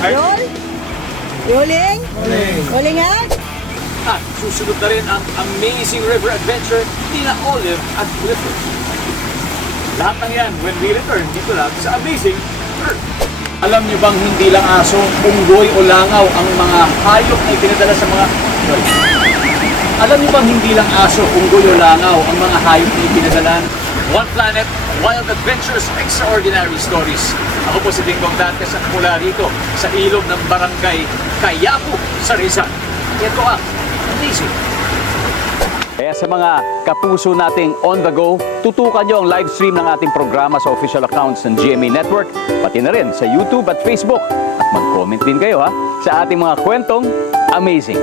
Roll. Rolling. Rolling out. At susunod na rin ang amazing river adventure nila Olive at Clifford. Lahat ng yan when we return dito lang sa Amazing Earth. Alam niyo bang hindi lang aso, unggoy o langaw ang mga hayop na ipinadala sa mga... Alam niyo bang hindi lang aso, unggoy o langaw ang mga hayop na ipinadala? One Planet, Wild Adventures, Extraordinary Stories. Ako po si Dingdong Dantes at mula rito sa ilog ng Barangay Kayapo sa Rizal. Ito ang Amazing. Kaya sa mga kapuso nating on the go, tutukan nyo ang live stream ng ating programa sa official accounts ng GMA Network, pati na rin sa YouTube at Facebook. At mag-comment din kayo sa ating mga kwentong amazing.